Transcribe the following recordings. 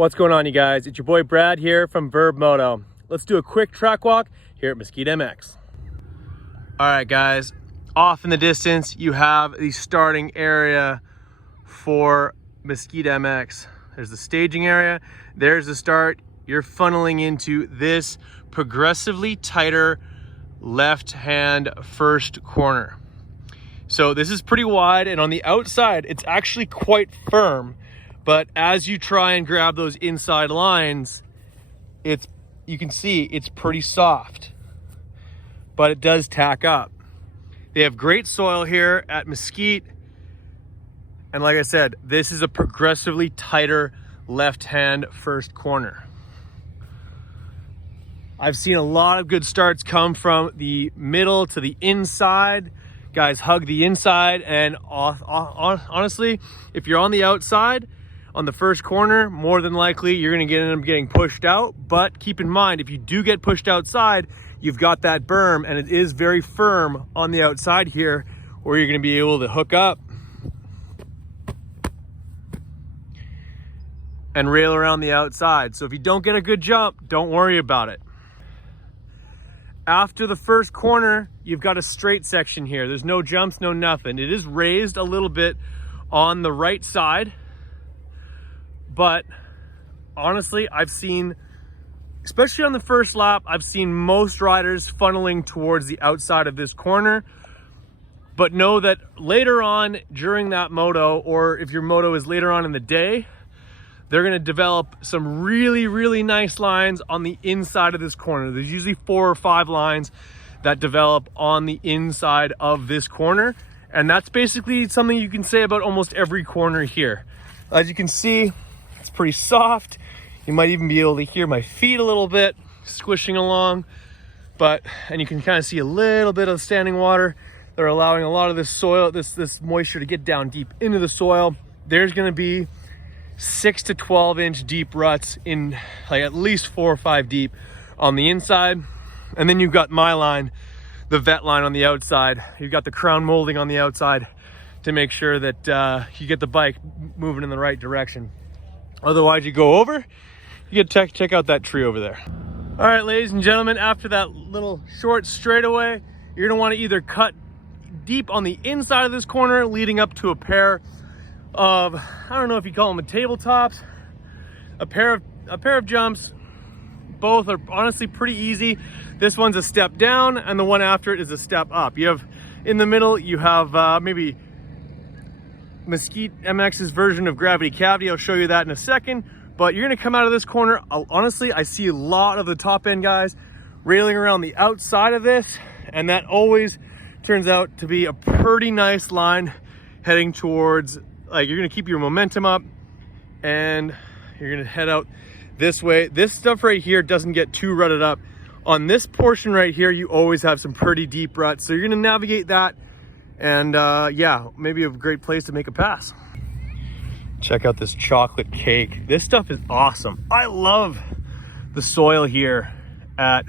What's going on, you guys? It's your boy Brad here from Verb Moto. Let's do a quick track walk here at Mesquite MX. All right, guys, off in the distance, you have the starting area for Mesquite MX. There's the staging area, there's the start. You're funneling into this progressively tighter left-hand first corner. So this is pretty wide, and on the outside, it's actually quite firm. But as you try and grab those inside lines, you can see it's pretty soft, but it does tack up. They have great soil here at Mesquite. And like I said, this is a progressively tighter left-hand first corner. I've seen a lot of good starts come from the middle to the inside. Guys hug the inside, and honestly, if you're on the outside, on the first corner, more than likely you're going to end up getting pushed out. But keep in mind, if you do get pushed outside, you've got that berm, and it is very firm on the outside here, where you're going to be able to hook up and rail around the outside. So if you don't get a good jump, don't worry about it. After the first corner, you've got a straight section here. There's no jumps, no nothing. It is raised a little bit on the right side. But honestly, I've seen, especially on the first lap, I've seen most riders funneling towards the outside of this corner. But know that later on during that moto, or if your moto is later on in the day, they're going to develop some really, really nice lines on the inside of this corner. There's usually 4 or 5 lines that develop on the inside of this corner. And that's basically something you can say about almost every corner here. As you can see, it's pretty soft. You might even be able to hear my feet a little bit squishing along, and you can kind of see a little bit of standing water. They're allowing a lot of this soil, this moisture to get down deep into the soil. There's going to be 6 to 12 inch deep ruts in like at least 4 or 5 deep on the inside. And then you've got my line, the vet line on the outside. You've got the crown molding on the outside to make sure that you get the bike moving in the right direction. Otherwise, you go over, you get to check out that tree over there. All right, ladies and gentlemen, after that little short straightaway, you're gonna want to either cut deep on the inside of this corner, leading up to a pair of, I don't know if you call them tabletops, a pair of jumps. Both are honestly pretty easy. This one's a step down, and the one after it is a step up. You have, in the middle, you have maybe Mesquite MX's version of gravity cavity. I'll show you that in a second. But you're gonna come out of this corner. Honestly, I see a lot of the top end guys railing around the outside of this, and that always turns out to be a pretty nice line heading towards, like, you're gonna keep your momentum up and you're gonna head out this way. This stuff right here doesn't get too rutted up. On this portion right here, you always have some pretty deep ruts. So you're gonna navigate that, and yeah, maybe a great place to make a pass. Check out this chocolate cake. This stuff is awesome. I love the soil here at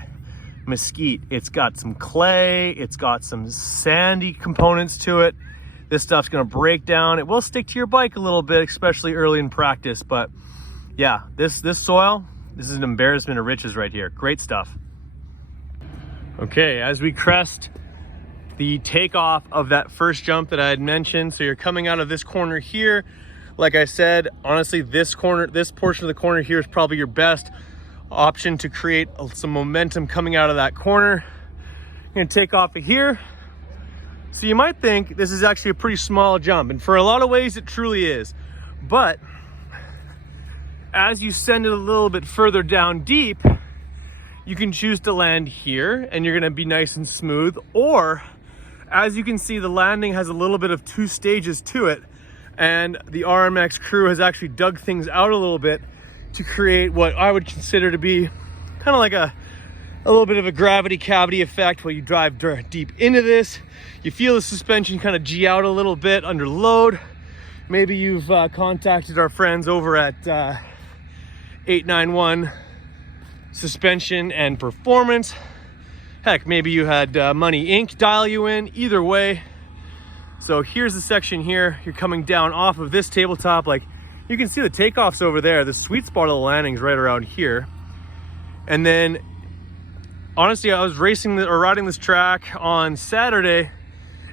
Mesquite. It's got some clay, it's got some sandy components to it. This stuff's gonna break down. It will stick to your bike a little bit, especially early in practice. But yeah, this soil, this is an embarrassment of riches right here. Great stuff. Okay, as we crest the takeoff of that first jump that I had mentioned, so you're coming out of this corner here. Like I said, honestly, this portion of the corner here is probably your best option to create some momentum coming out of that corner. You're gonna take off of here. So you might think this is actually a pretty small jump, and for a lot of ways it truly is. But as you send it a little bit further down deep, you can choose to land here and you're gonna be nice and smooth. Or, as you can see, the landing has a little bit of 2 stages to it, and the RMX crew has actually dug things out a little bit to create what I would consider to be kind of like a little bit of a gravity cavity effect. Where you drive deep into this, you feel the suspension kind of G out a little bit under load. Maybe you've contacted our friends over at 891 Suspension and Performance. Heck, maybe you had Money Inc. dial you in. Either way. So here's the section here. You're coming down off of this tabletop, like You can see the takeoffs over there. The sweet spot of the landing's right around here. And then, honestly, I was riding this track on Saturday,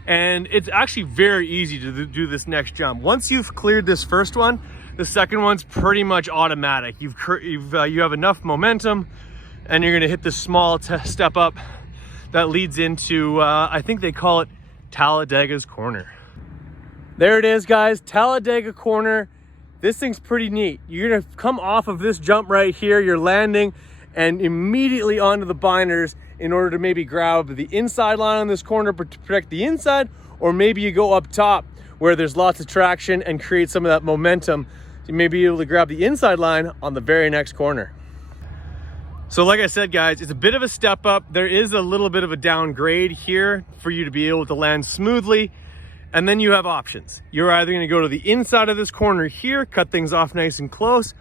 and it's actually very easy to do this next jump. Once you've cleared this first one, the second one's pretty much automatic. You have enough momentum, and you're gonna hit this small step up that leads into, I think they call it Talladega's Corner. There it is, guys, Talladega Corner. This thing's pretty neat. You're gonna come off of this jump right here, you're landing, and immediately onto the binders in order to maybe grab the inside line on this corner to protect the inside, or maybe you go up top where there's lots of traction and create some of that momentum. You may be able to grab the inside line on the very next corner. So like I said, guys, it's a bit of a step up. There is a little bit of a downgrade here for you to be able to land smoothly. And then you have options. You're either gonna go to the inside of this corner here, cut things off nice and close.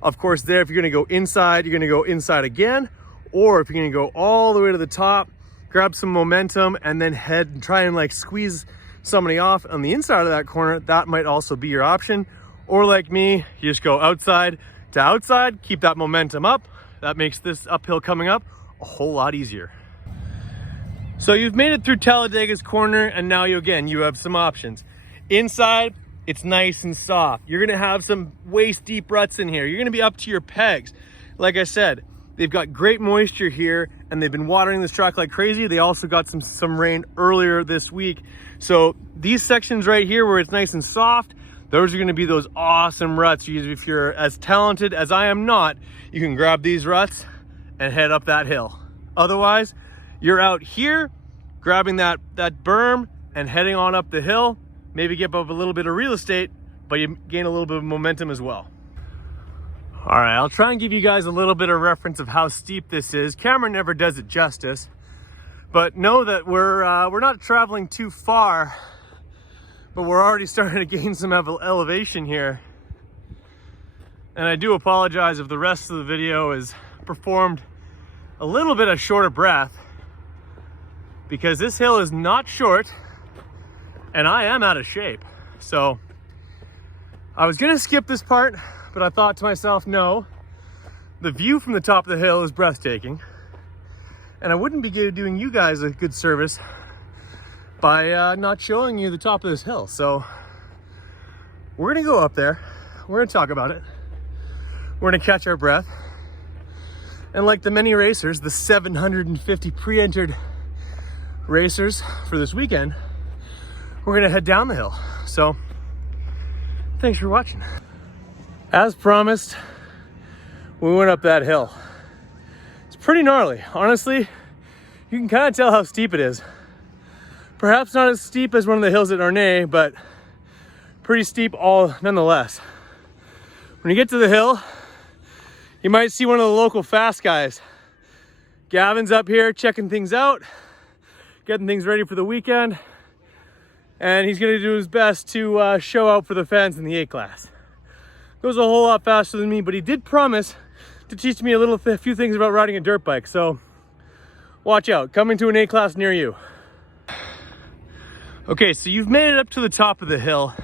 Of course, there, if you're gonna go inside, you're gonna go inside again. Or if you're gonna go all the way to the top, grab some momentum and then head and try and like squeeze somebody off on the inside of that corner, that might also be your option. Or like me, you just go outside to outside, keep that momentum up. That makes this uphill coming up a whole lot easier. So you've made it through Talladega's Corner, and now you have some options. Inside, it's nice and soft. You're gonna have some waist deep ruts in here. You're gonna be up to your pegs. Like I said, they've got great moisture here, and they've been watering this track like crazy. They also got some rain earlier this week. So these sections right here where it's nice and soft, those are gonna be those awesome ruts. If you're as talented as I am not, you can grab these ruts and head up that hill. Otherwise, you're out here grabbing that berm and heading on up the hill. Maybe give up a little bit of real estate, but you gain a little bit of momentum as well. All right, I'll try and give you guys a little bit of reference of how steep this is. Camera never does it justice, but know that we're not traveling too far, but we're already starting to gain some elevation here. And I do apologize if the rest of the video is performed a little bit of shorter breath, because this hill is not short and I am out of shape. So I was gonna skip this part, but I thought to myself, no, the view from the top of the hill is breathtaking, and I wouldn't be doing you guys a good service by not showing you the top of this hill. So we're gonna go up there, we're gonna talk about it, we're gonna catch our breath, and like the many racers, the 750 pre-entered racers for this weekend, we're gonna head down the hill. So thanks for watching. As promised, we went up that hill. It's pretty gnarly. Honestly, you can kind of tell how steep it is. Perhaps not as steep as one of the hills at Arnay, but pretty steep all nonetheless. When you get to the hill, you might see one of the local fast guys. Gavin's up here checking things out, getting things ready for the weekend, and he's gonna do his best to show out for the fans in the A class. Goes a whole lot faster than me, but he did promise to teach me a few things about riding a dirt bike, so watch out, coming to an A class near you. Okay, so you've made it up to the top of the hill,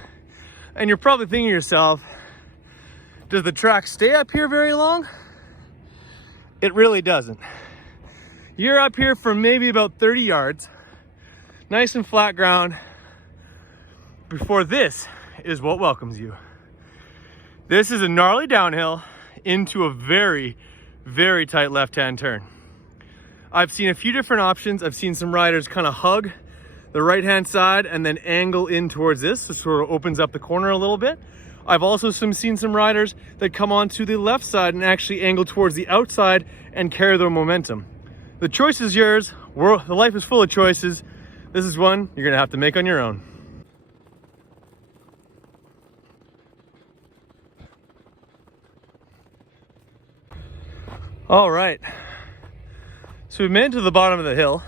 and you're probably thinking to yourself, does the track stay up here very long? It really doesn't. You're up here for maybe about 30 yards, nice and flat ground, before this is what welcomes you. This is a gnarly downhill into a very, very tight left-hand turn. I've seen a few different options. I've seen some riders kind of hug the right-hand side and then angle in towards this. This sort of opens up the corner a little bit. I've also seen some riders that come onto the left side and actually angle towards the outside and carry their momentum. The choice is yours. The life is full of choices. This is one you're gonna have to make on your own. All right, so we made it to the bottom of the hill,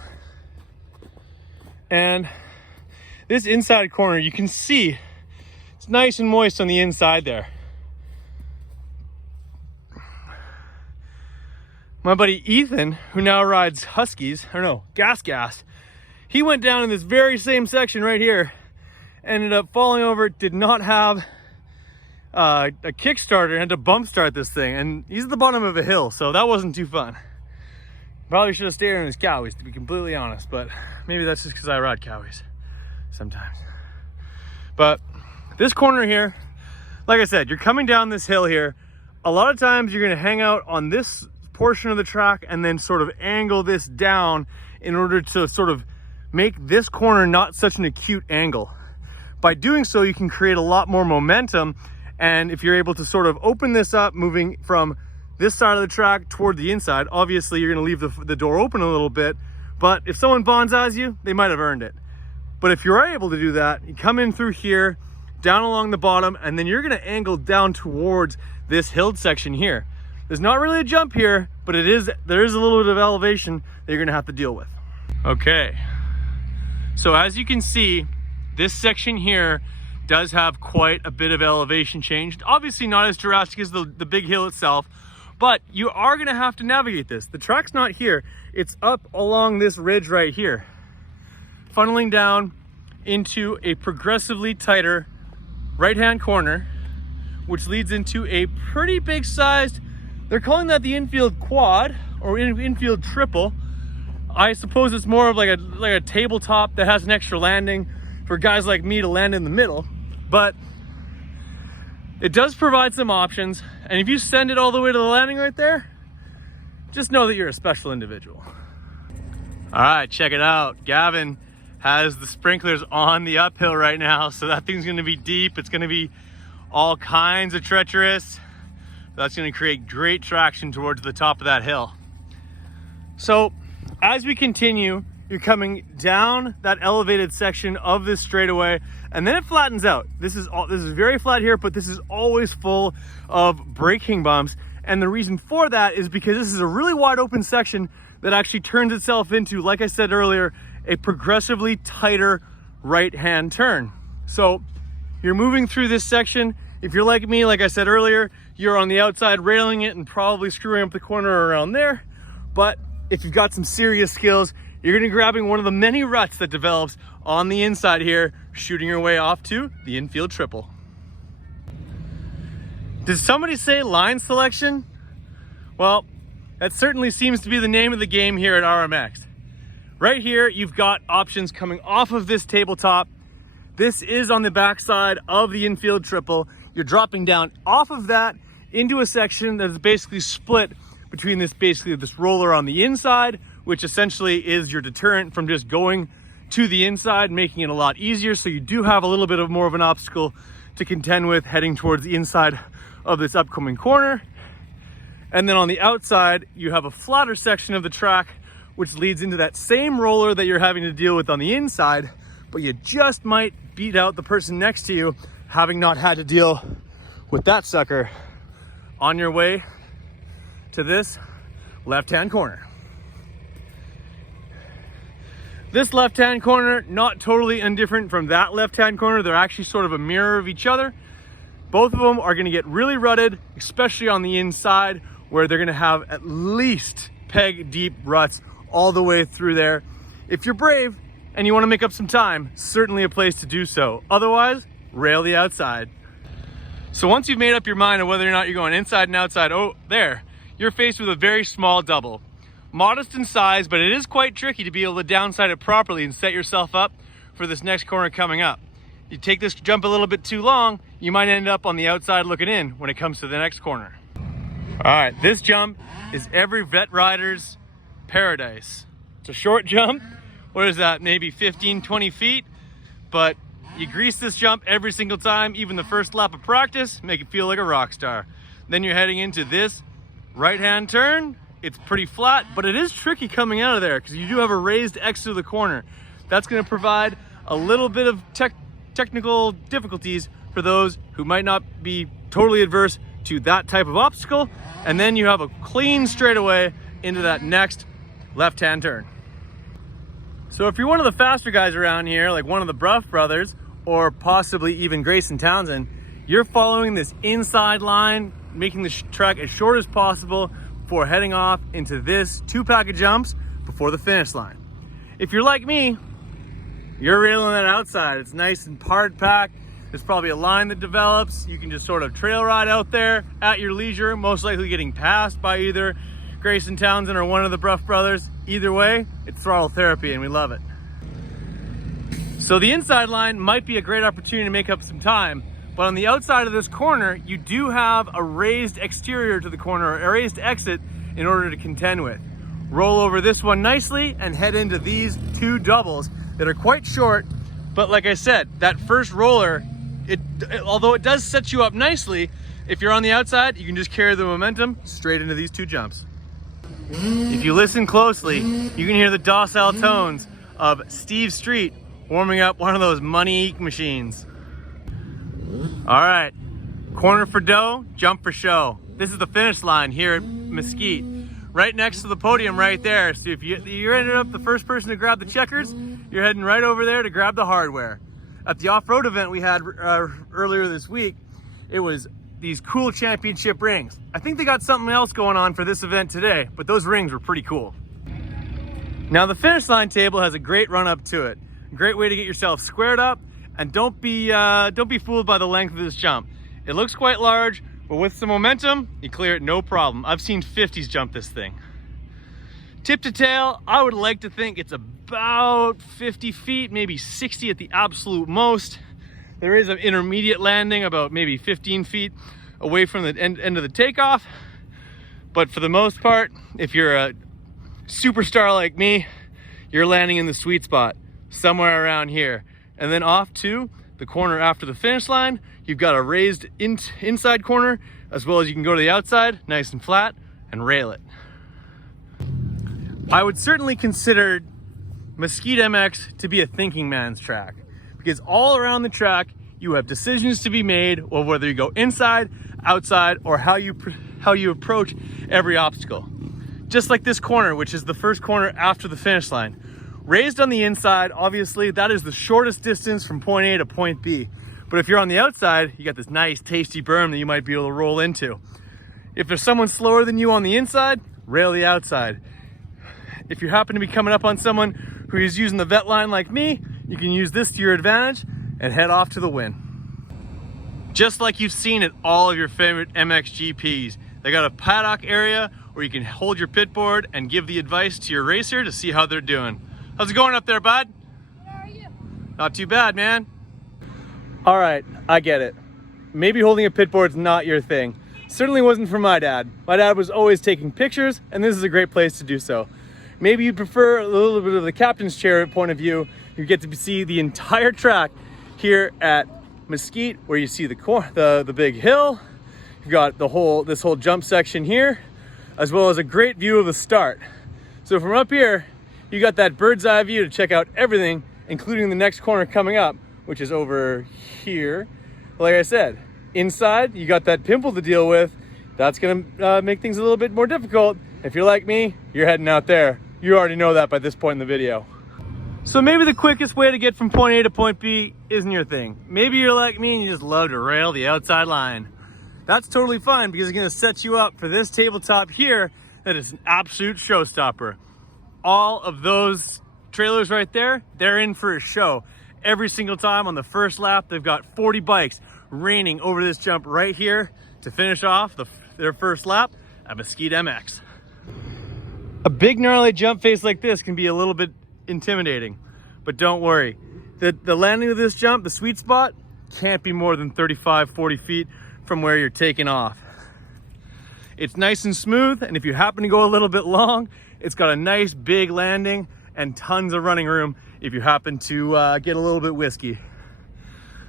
and this inside corner, you can see it's nice and moist on the inside there. My buddy Ethan, who now rides Huskies, or no, Gas, he went down in this very same section right here, ended up falling over, did not have a Kickstarter and had to bump start this thing, and he's at the bottom of a hill, so that wasn't too fun. Probably should have stayed on his cowies, to be completely honest, but maybe that's just because I ride cowies sometimes. But this corner here, like I said, you're coming down this hill here. A lot of times you're going to hang out on this portion of the track and then sort of angle this down in order to sort of make this corner not such an acute angle. By doing so, you can create a lot more momentum, and if you're able to sort of open this up, moving from this side of the track toward the inside, obviously you're going to leave the door open a little bit, but if someone bonsais you, they might have earned it. But if you're able to do that, you come in through here, down along the bottom, and then you're going to angle down towards this hilled section here. There's not really a jump here, but there is a little bit of elevation that you're going to have to deal with. Okay, so as you can see, this section here does have quite a bit of elevation change. Obviously not as drastic as the big hill itself, but you are going to have to navigate this. The track's not here, it's up along this ridge right here, funneling down into a progressively tighter right-hand corner, which leads into a pretty big sized, they're calling that the infield quad or infield triple. I suppose it's more of like a tabletop that has an extra landing for guys like me to land in the middle, but it does provide some options. And if you send it all the way to the landing right there, just know that you're a special individual. All right, check it out. Gavin has the sprinklers on the uphill right now, so that thing's gonna be deep. It's gonna be all kinds of treacherous. That's gonna create great traction towards the top of that hill. So as we continue, you're coming down that elevated section of this straightaway, and then it flattens out. This is very flat here, but this is always full of braking bumps. And the reason for that is because this is a really wide open section that actually turns itself into, like I said earlier, a progressively tighter right-hand turn. So you're moving through this section. If you're like me, like I said earlier, you're on the outside railing it and probably screwing up the corner around there. But if you've got some serious skills, you're gonna be grabbing one of the many ruts that develops on the inside here, shooting your way off to the infield triple. Did somebody say line selection? Well, that certainly seems to be the name of the game here at RMX. Right here, you've got options coming off of this tabletop. This is on the backside of the infield triple. You're dropping down off of that into a section that is basically split between this roller on the inside, which essentially is your deterrent from just going to the inside, making it a lot easier. So you do have a little bit of more of an obstacle to contend with heading towards the inside of this upcoming corner. And then on the outside, you have a flatter section of the track, which leads into that same roller that you're having to deal with on the inside, but you just might beat out the person next to you, having not had to deal with that sucker on your way to this left-hand corner. This left-hand corner, not totally indifferent from that left-hand corner. They're actually sort of a mirror of each other. Both of them are gonna get really rutted, especially on the inside, where they're gonna have at least peg deep ruts all the way through there. If you're brave and you wanna make up some time, certainly a place to do so. Otherwise, rail the outside. So once you've made up your mind of whether or not you're going inside and outside, oh, there, you're faced with a very small double. Modest in size, but it is quite tricky to be able to downside it properly and set yourself up for this next corner coming up. You take this jump a little bit too long, you might end up on the outside looking in when it comes to the next corner. All right, this jump is every vet rider's paradise. It's a short jump. What is that, maybe 15, 20 feet? But you grease this jump every single time, even the first lap of practice, make it feel like a rock star. Then you're heading into this right-hand turn. It's pretty flat, but it is tricky coming out of there because you do have a raised exit to the corner. That's going to provide a little bit of technical difficulties for those who might not be totally adverse to that type of obstacle. And then you have a clean straightaway into that next left-hand turn. So if you're one of the faster guys around here, like one of the Bruff brothers, or possibly even Grayson Townsend, you're following this inside line, making the track as short as possible before heading off into this 2-pack of jumps before the finish line. If you're like me, you're railing that outside. It's nice and hard packed. There's probably a line that develops. You can just sort of trail ride out there at your leisure, most likely getting passed by either Grayson Townsend or one of the Bruff brothers. Either way, it's throttle therapy and we love it. So the inside line might be a great opportunity to make up some time, but on the outside of this corner, you do have a raised exterior to the corner, or a raised exit in order to contend with. Roll over this one nicely and head into these two doubles that are quite short, but like I said, that first roller, although it does set you up nicely, if you're on the outside, you can just carry the momentum straight into these two jumps. If you listen closely, you can hear the docile tones of Steve Street warming up one of those money eke machines. All right, corner for dough, jump for show. This is the finish line here at Mesquite, right next to the podium right there. So if you ended up the first person to grab the checkers, you're heading right over there to grab the hardware. At the off-road event we had earlier this week, it was these cool championship rings. I think they got something else going on for this event today, but those rings were pretty cool. Now the finish line table has a great run up to it. Great way to get yourself squared up, and don't be fooled by the length of this jump. It looks quite large, but with some momentum, you clear it no problem. I've seen 50s jump this thing. Tip to tail, I would like to think it's about 50 feet, maybe 60 at the absolute most. There is an intermediate landing about maybe 15 feet away from the end of the takeoff. But for the most part, if you're a superstar like me, you're landing in the sweet spot, somewhere around here. And then off to the corner after the finish line, you've got a raised inside corner, as well as you can go to the outside, nice and flat, and rail it. I would certainly consider Mesquite MX to be a thinking man's track, because all around the track, you have decisions to be made of whether you go inside, outside, or how you approach every obstacle. Just like this corner, which is the first corner after the finish line. Raised on the inside, obviously, that is the shortest distance from point A to point B. But if you're on the outside, you got this nice, tasty berm that you might be able to roll into. If there's someone slower than you on the inside, rail the outside. If you happen to be coming up on someone who is using the vet line like me, you can use this to your advantage and head off to the win. Just like you've seen at all of your favorite MXGPs, they got a paddock area where you can hold your pit board and give the advice to your racer to see how they're doing. How's it going up there, bud? How are you? Not too bad, man. All right, I get it. Maybe holding a pit board's not your thing. Certainly wasn't for my dad. My dad was always taking pictures, and this is a great place to do so. Maybe you prefer a little bit of the captain's chair point of view. You get to see the entire track here at Mesquite, where you see the big hill. You've got this whole jump section here, as well as a great view of the start. So from up here, you got that bird's eye view to check out everything, including the next corner coming up, which is over here. Like I said, inside, you got that pimple to deal with. That's gonna make things a little bit more difficult. If you're like me, you're heading out there. You already know that by this point in the video. So maybe the quickest way to get from point A to point B isn't your thing. Maybe you're like me and you just love to rail the outside line. That's totally fine, because it's gonna set you up for this tabletop here that is an absolute showstopper. All of those trailers right there, they're in for a show. Every single time on the first lap, they've got 40 bikes raining over this jump right here to finish off their first lap at Mesquite MX. A big gnarly jump face like this can be a little bit intimidating, but don't worry. The landing of this jump, the sweet spot, can't be more than 35, 40 feet from where you're taking off. It's nice and smooth, and if you happen to go a little bit long, it's got a nice big landing and tons of running room if you happen to get a little bit whiskey.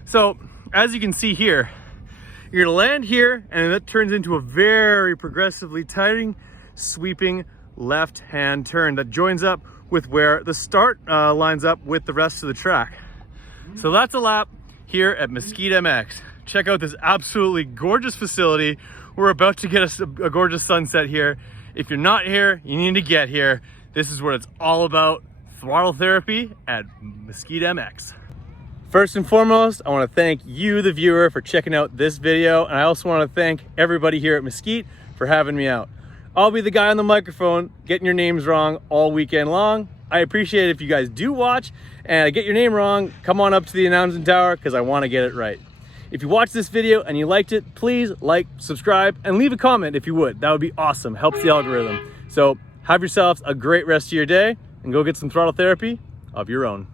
So as you can see here, you're gonna land here, and that turns into a very progressively tightening, sweeping left-hand turn that joins up with where the start lines up with the rest of the track. So that's a lap here at Mesquite MX. Check out this absolutely gorgeous facility. We're about to get a gorgeous sunset here. If you're not here, you need to get here. This is what it's all about. Throttle therapy at Mesquite MX. First and foremost, I want to thank you, the viewer, for checking out this video. And I also want to thank everybody here at Mesquite for having me out. I'll be the guy on the microphone getting your names wrong all weekend long. I appreciate it if you guys do watch, and I get your name wrong, come on up to the announcing tower, because I want to get it right. If you watched this video and you liked it, please like, subscribe, and leave a comment if you would. That would be awesome. Helps the algorithm. So have yourselves a great rest of your day and go get some throttle therapy of your own.